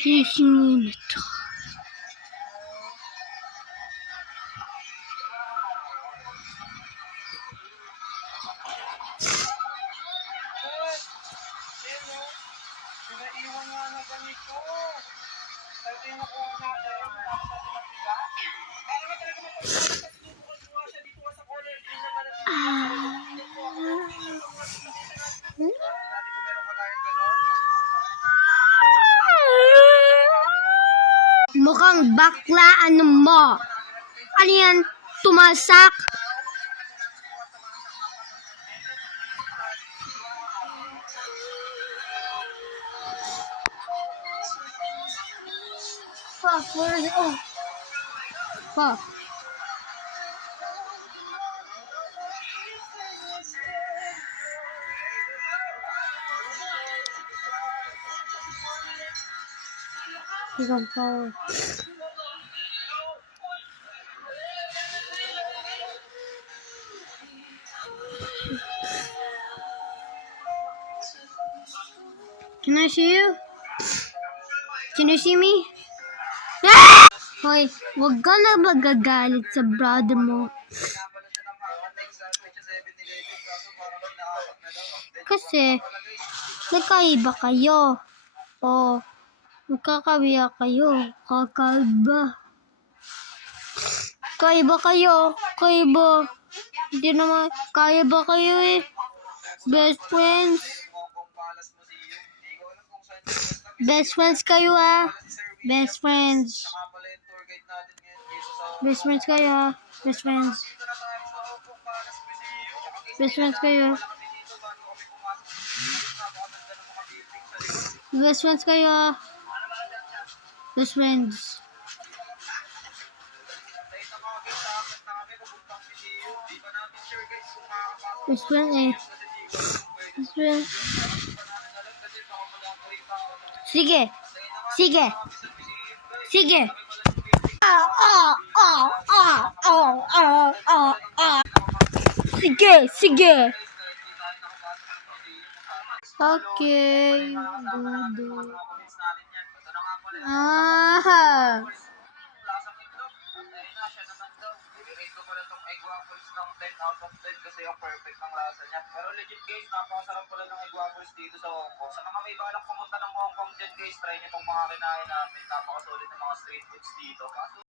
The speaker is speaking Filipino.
Kissing muna to. Pinaiwan nga na ganito. Tayo nakuha natin. Para naman talaga mapagkakas. Subukan mo nga siya dito sa corner. Hindi na pala dito. Mukhang bakla ano mo. Ano yan? Tumasak? Fuck, where is it? Oh. Fuck. He's on fire. Can I see you? Can you see me? Hoy, wag ka na magagalit sa brother mo. Kasi, nagkaiba kayo. O, magkakabiya kayo. Kakaiba. Kaiba kayo. Kaiba. Hindi naman, kaiba kayo eh. Best friends. Best friends kayo ah. Best friends. Best friends kayo. Best friends. Best friends kayo. Best friends kayo. Best friends. Best friend eh. Best friend. Sige. Sige. Sige. Sige, sige. Okay. Dudu. Ah. Kasi yung perfect ng lasa niya. Pero legit guys, napakasarap pala ng egg waffles dito sa Hong Kong. Sa mga may balak pumunta ng Hong Kong dyan guys, try niyo itong mga kinain namin. Napakasulit ng mga street foods dito.